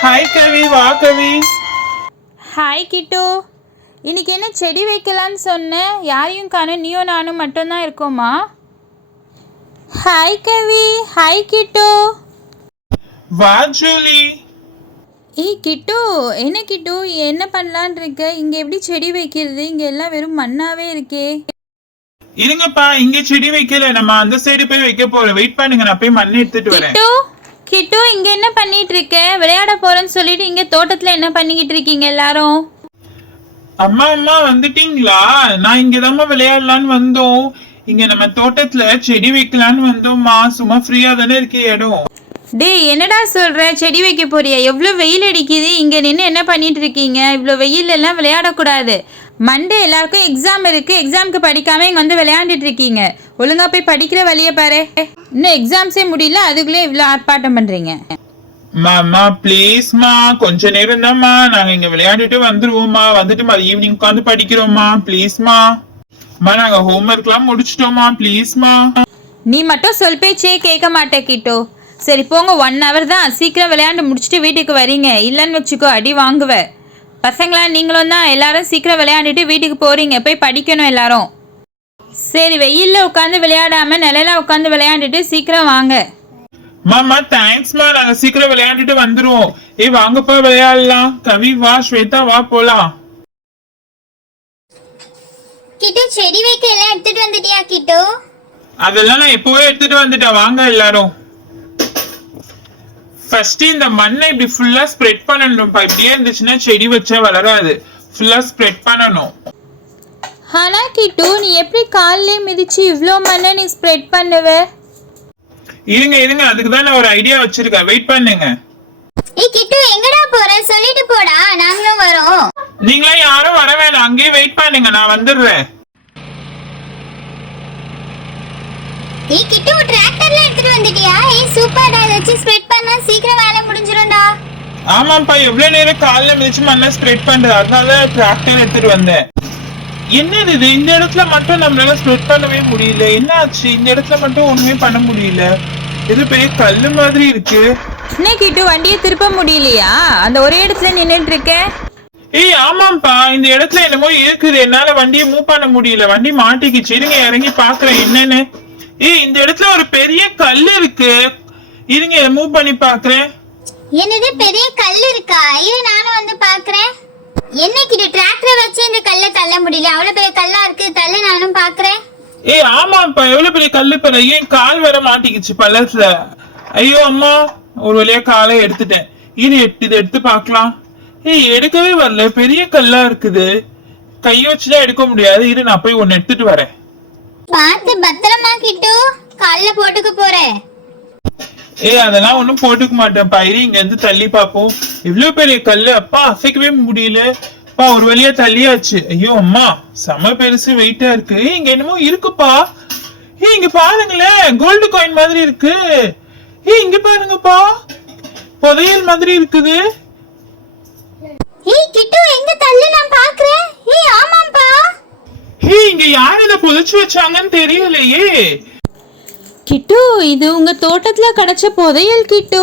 Hi கவி, வா கவி. Hi கிட்டு. இன்னைக்கு என்ன செடி வைக்கலான்னு சொன்னேன், யாரையும் காணோம், நீயும் நானும் மட்டும்தான் இருக்கோமா? ஹாய் கவி. ஹாய் கிட்டு. வா ஜூலி. கிட்டு, என்ன கிட்டு, என்ன பண்ணலான் இருக்க? இங்க எப்படி செடி வைக்கிறது? இங்க எல்லாம் வெறும் மண்ணாவே இருக்கே. இருங்கப்பா, இங்க செடி வைக்கல, நம்ம அந்த சைடு போய் வைக்க போறோம். வெயிட் பண்ணுங்க, நான் போய் மண்ணை எடுத்துட்டு வரேன். கிட்டு, இங்க என்ன பண்ணிட்டு இருக்க? விளையாட போறேன்னு சொல்லிட்டு இங்க தோட்டத்துல என்ன பண்ணிக்கிட்டு இருக்கீங்க எல்லாரும்? அம்மா அம்மா வந்துட்டீங்களா? நான் இங்கதாம்மா விளையாடலான்னு வந்தோம். இங்க நம்ம தோட்டத்துல செடி வைக்கலான்னு வந்தோம்மா. சும்மா ஃப்ரீயா தானே இருக்கு இடம். டேய், என்னடா சொல்ற? செடி வைக்க போறியா? எவ்வளவு வெயில் அடிக்குது. இங்க நின்று என்ன பண்ணிட்டு இருக்கீங்க? இவ்வளவு வெயில் எல்லாம் விளையாடக்கூடாது. மண்டே எல்லாருக்கும் எக்ஸாம் இருக்கு. எக்ஸாமுக்கு படிக்காம இங்க வந்து விளையாண்டுட்டு இருக்கீங்க. ஒழுங்கா போய் படிக்கிற வழியை பாரு. இன்னும் எக்ஸாம்ஸே முடியல, அதுக்குள்ளே இவ்வளோ ஆர்ப்பாட்டம் பண்றீங்க. மாமா ப்ளீஸ்மா, கொஞ்ச நேரம் தான்மா, நாங்க இங்க விளையாண்டுட்டு வந்துருவோம்மா. வந்துட்டு ஈவினிங் உட்காந்து படிக்கிறோம்மா. ப்ளீஸ்மா. நாங்க ஹோம்ஒர்க் எல்லாம் முடிச்சிட்டோமா. ப்ளீஸ்மா. நீ மட்டும் சொல் பேச்சே கேட்க மாட்டே கிட்டோ. சரி போங்க, 1 hour தான். சீக்கிரம் விளையாண்டு முடிச்சுட்டு வீட்டுக்கு வரீங்க. இல்லைன்னு வச்சுக்கோ, அடி வாங்குவ. பசங்களா நீங்களும் தான் எல்லாரும் சீக்கிரம் விளையாண்டுட்டு வீட்டுக்கு போறீங்க. போய் படிக்கணும் எல்லாரும். சரி, வெயில்ல உட்காந்து விளையாடாம நிலையில உட்காந்து விளையாண்டுட்டு சீக்கிரம் வாங்க. மாமா தேங்க்ஸ்மா, நாங்க சீக்கிரம் விளையாண்டுட்டு வந்துருவோம். வாங்கப்பா விளையாடலாம். கவி வா, ஸ்வேதா வா, போலாம். கிட்டு, செடி வைக்க எல்லாம் எடுத்துட்டு வந்துட்டியா கிட்டு? அதெல்லாம் நான் எப்பவே எடுத்துட்டு வந்துட்டேன். வாங்க எல்லாரும். ஃபர்ஸ்ட் இந்த மண்ணை இப்படி ஃபுல்லா ஸ்ப்ரெட் பண்ணணும். இப்படியே இருந்துச்சுன்னா செடி வச்சா வளராது. ஃபுல்லா ஸ்ப்ரெட் பண்ணணும். ஆனா கிட்டு, நீ எப்படி கால்லே மிதிச்சு இவ்ளோ மண்ணை நீ ஸ்ப்ரெட் பண்ணுவ? இருங்க, அதுக்கு தான் நான் ஒரு ஐடியா வச்சிருக்கேன். வெயிட் பண்ணுங்க. கிட்டு, எங்கடா போற? சொல்லிட்டு போடா, நாங்களும் வரோம். நீங்களா யாரும் வர வேணாம், அங்கேயே வெயிட் பண்ணுங்க, நான் வந்துடுறேன். கிட்டு, டிராக்டர்ல எடுத்துட்டு வந்துட்டியா? சூப்பர்டா, இத வச்சு ஸ்ப்ரெட் பண்ணா சீக்கிரம் வேலை முடிஞ்சிரும்டா. ஆமாப்பா, எவ்வளவு நேரம் கால்ல மிதிச்சு மண்ணை ஸ்ப்ரெட் பண்றது, அதனால டிராக்டர் எடுத்துட்டு வந்தேன். என்னது இது? இந்த இடத்துல மட்டும் நம்மளால ஸ்ப்ரெட் பண்ணவே முடியல. என்ன ஆச்சு? இந்த இடத்துல மட்டும் ஒண்ணுமே பண்ண முடியல. இது பெரிய கல்லு மாதிரி இருக்கு. என்ன கிட்டு, வண்டியை திருப்ப முடியலையா? அந்த ஒரே இடத்துல நின்னுட்டு இருக்க. ஆமாப்பா, இந்த இடத்துல என்னமோ இருக்குது. என்னால வண்டியை மூவ் பண்ண முடியல. வண்டி மாட்டிக்கிச்சு. இருங்க, இறங்கி பாக்குறேன் என்னன்னு. இந்த இடத்துல ஒரு பெரிய கல்லு இருக்கு. இருங்க, மூவ் பண்ணி பாக்குறேன். என்னது, பெரிய கல் இருக்கா? இரு, நானும் வந்து பாக்குறேன். என்ன கிட்டு, டிராக்டர் வச்சு இந்த கல்ல தள்ள முடியல? அவ்வளவு பெரிய கல்லா இருக்கு. தள்ள, நானும் பாக்குறேன். ஆமாப்பா, எவ்வளவு பெரிய கல்லு பாரு. கால் வர மாட்டிக்கிச்சு பள்ளத்துல. ஐயோ அம்மா, ஒரு வழியா காலை எடுத்துட்டேன். இதை எடுத்து பாக்கலாம். எடுக்கவே வரல. பெரிய கல்லா இருக்குது. கைய வச்சுதான் எடுக்க முடியாது. இரு, நான் போய் ஒன்னு எடுத்துட்டு வரேன். பார்த்து பத்திரமா கிட்டு, கால்ல போட்டுக்க போறேன். அதெல்லாம் ஒண்ணும் போட்டுக்க மாட்டேன். பயிரி இங்க இருந்து தள்ளி பாப்போம். இவ்வளவு பெரிய கல்லு, அப்பா அசைக்கவே முடியல. பா, ஒரு வழியா தள்ளியாச்சு. ஐயோ அம்மா, செம பெருசு, வெயிட்டா இருக்கு. இங்க என்னமோ இருக்குப்பா. இங்க பாருங்களேன், கோல்டு காயின் மாதிரி இருக்கு. இங்க பாருங்கப்பா, புதையல் மாதிரி இருக்குது. கிட்டு, எங்க தள்ளு, நான் பாக்குறேன். ஆமாப்பா. இங்க யார் இத புதைச்சு வச்சாங்கன்னு தெரியலையே. கிட்டு, இது உங்க தோட்டத்துல கிடைச்ச புதையல் கிட்டு.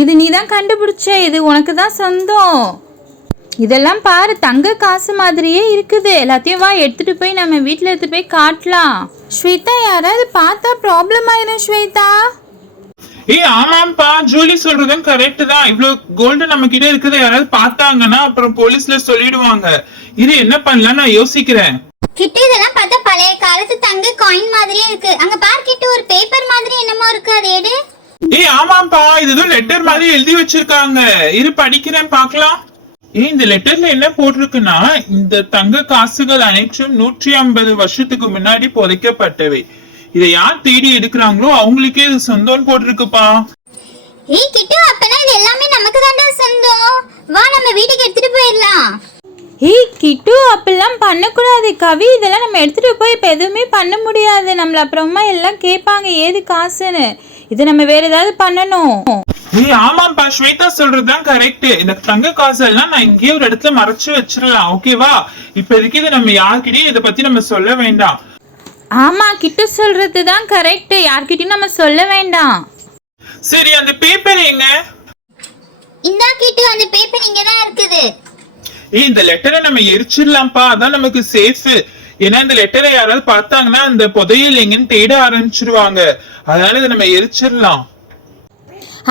இது நீ தான் கண்டுபிடிச்ச. இது உனக்கு தான் சொந்தம். இதெல்லாம் பாரு, தங்க காசு மாதிரியே இருக்குது. எல்லாத்தையும் வா, எடுத்துட்டு போய் நம்ம வீட்டுல எடுத்துட்டு போய் காட்டலாம். ஸ்வேதா, யாராவது பார்த்தா ப்ராப்ளம் ஆயிரும் ஸ்வேதா. ஆமாப்பா, ஜூலி சொல்றதும் கரெக்ட் தான். இவ்வளவு கோல்டு நம்ம கிட்ட இருக்குது. யாராவது பார்த்தாங்கன்னா அப்புறம் போலீஸ்ல சொல்லிடுவாங்க. இது என்ன பண்ணலாம் நான் யோசிக்கிறேன். கிட்டு, இதெல்லாம் பார்த்தா பழைய காலத்து தங்க காயின் மாதிரியே இருக்கு. அங்க பாரு கிட்டு, ஒரு பேப்பர் மாதிரி என்னமோ இருக்கு, அது எடு. ஆமாப்பா, இது லெட்டர் மாதிரி எழுதி வச்சிருக்காங்க. இரு, படிக்கிறேன், பாக்கலாம். இந்த லெட்டர்ல என்ன போட்டிருக்குன்னா, இந்த தங்க காசுகள் அனைத்தும் 150 வருஷத்துக்கு முன்னாடி புதைக்கப்பட்டவை. இதை யார் தேடி எடுக்கிறாங்களோ அவங்களுக்கே இது சொந்தம்னு போட்டிருக்குப்பா. கிட்டு, அப்பனா இது எல்லாமே நமக்கு தான்டா சொந்தம். வா, நம்ம வீட்டுக்கு எடுத்துட்டு போயிடலாம். கிட்டு, அப்பெல்லாம் பண்ணக்கூடாது கவி. இதெல்லாம் நம்ம எடுத்துட்டு போய் இப்ப எதுவுமே பண்ண முடியாது. நம்மள அப்புறமா எல்லாம் கேட்பாங்க ஏது காசுன்னு. இது நம்ம வேற ஏதாவது பண்ணணும். ஆமாப்பா, ஸ்வேதா சொல்றதுதான் கரெக்ட். இந்த தங்க காசு எல்லாம் நான் இங்கேயே ஒரு இடத்துல மறைச்சு வச்சிடலாம். ஓகேவா? இப்போதைக்கு இதை நம்ம யார்கிட்டயும் இதை பத்தி நம்ம சொல்ல வேண்டாம். ஆமா, கிட்டு சொல்றதுதான் கரெக்ட். யார்கிட்டயும் நம்ம சொல்ல வேண்டாம். சரி, அந்த பேப்பர் எங்க? இந்தா கிட்டு அந்த பேப்பர் இங்க தான் இருக்குது. இந்த லெட்டரை நம்ம எரிச்சிடலாம்ப்பா, அதான் நமக்கு சேஃப். ஏன்னா இந்த லெட்டரை யாராவது பார்த்தாங்கன்னா அந்த புதையல் எங்கன்னு தேட ஆரம்பிச்சிருவாங்க. அதனால இதை நம்ம எரிச்சிடலாம்.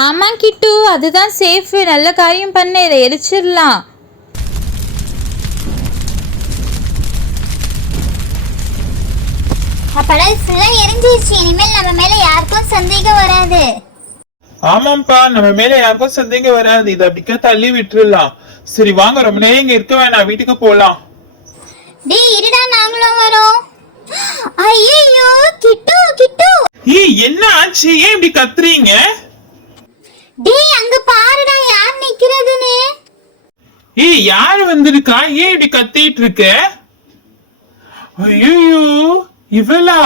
ஆமா கிட்டு, அதுதான் சேஃப். நல்ல காரியம் பண்ண, இதை எரிச்சிடலாம். அப்படா ஃபுல்லா எரிஞ்சிருச்சு. இனிமேல் நம்ம மேல யாருக்கும் சந்தேகம் வராது. ஆமாப்பா, நம்ம மேல யாருக்கும் சந்தேகம் வராது. இதை அப்படிக்கா தள்ளி விட்டுறலாம். சரி வாங்க, ரொம்ப நேரம் இங்க இருக்க வேணாம், வீட்டுக்கு போலாம். டேய் இருடா, நாங்களும் வரோம். ஐயோ கிட்டு கிட்டு. ஏய் என்ன ஆச்சு? ஏன் இப்படி கத்துறீங்க? டேய் அங்க பாருடா யார் நிக்கிறதுன்னு. ஏய் யாரு வந்திருக்கா? ஏன் இப்படி கத்திட்டு இருக்க? ஐயோ இவளா?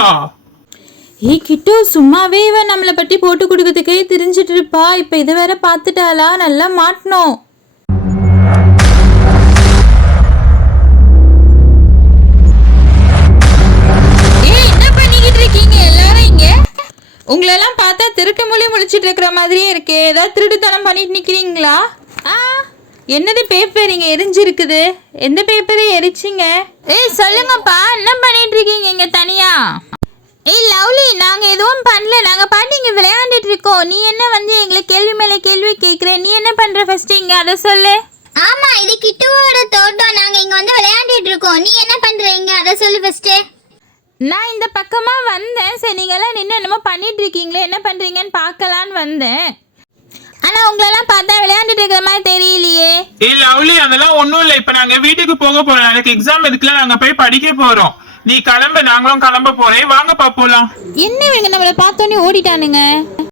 ஏய் கிட்டு, சும்மாவே இவன் நம்மளை பற்றி போட்டு கொடுக்கறதுக்கே தெரிஞ்சிட்டு இருப்பா. இப்ப இதை வேற பார்த்துட்டாளா? நல்லா மாட்டணும். உங்களெல்லாம் பார்த்தா திருட்டு மொழி முழிச்சிட்டு இருக்கிற மாதிரியே இருக்கே. ஏதாவது திருட்டுத்தனம் பண்ணிட்டு நிக்கிறீங்களா? என்னது பேப்பர் இங்க எரிஞ்சிருக்குது? எந்த பேப்பரை எரிச்சிங்க? ஏய் சொல்லுங்கப்பா, என்ன பண்ணிட்டு இருக்கீங்க இங்க தனியா? ஏய் லவ்லி, நாங்க எதுவும் பண்ணல. நாங்க பாட்டு இங்க விளையாண்டுட்டு இருக்கோம். நீ என்ன வந்து எங்களை கேள்வி மேல கேள்வி கேக்குற? நீ என்ன பண்ற ஃபர்ஸ்ட் இங்க அதை சொல்லு. ஆமா இது கிட்டுவோட தோட்டம். நாங்க இங்க வந்து விளையாண்டுட்டு இருக்கோம். நீ என்ன பண்றீங்க அதை சொல்லு ஃபர்ஸ்ட். நான் இந்த பக்கமா வந்தேன். சரி நீங்கெல்லாம் நின்று என்னமோ பண்ணிட்டு இருக்கீங்களே, என்ன பண்றீங்கன்னு பார்க்கலான்னு வந்தேன். ஆனா உங்களெல்லாம் பார்த்தா விளையாண்டுட்டு இருக்கிற மாதிரி தெரியலையே. ஏய் லவ்லி, அதெல்லாம் ஒண்ணும் இல்ல. இப்ப நாங்க வீட்டுக்கு போக போறோம். எனக்கு எக்ஸாம் இருக்குல்ல, நாங்க போய் படிக்க போறோம். நீ கிளம்ப, நாங்களும் கிளம்ப போறேன். வாங்க போலாம். என்ன இவங்க நம்மளை பார்த்தோன்னே ஓடிட்டானுங்க.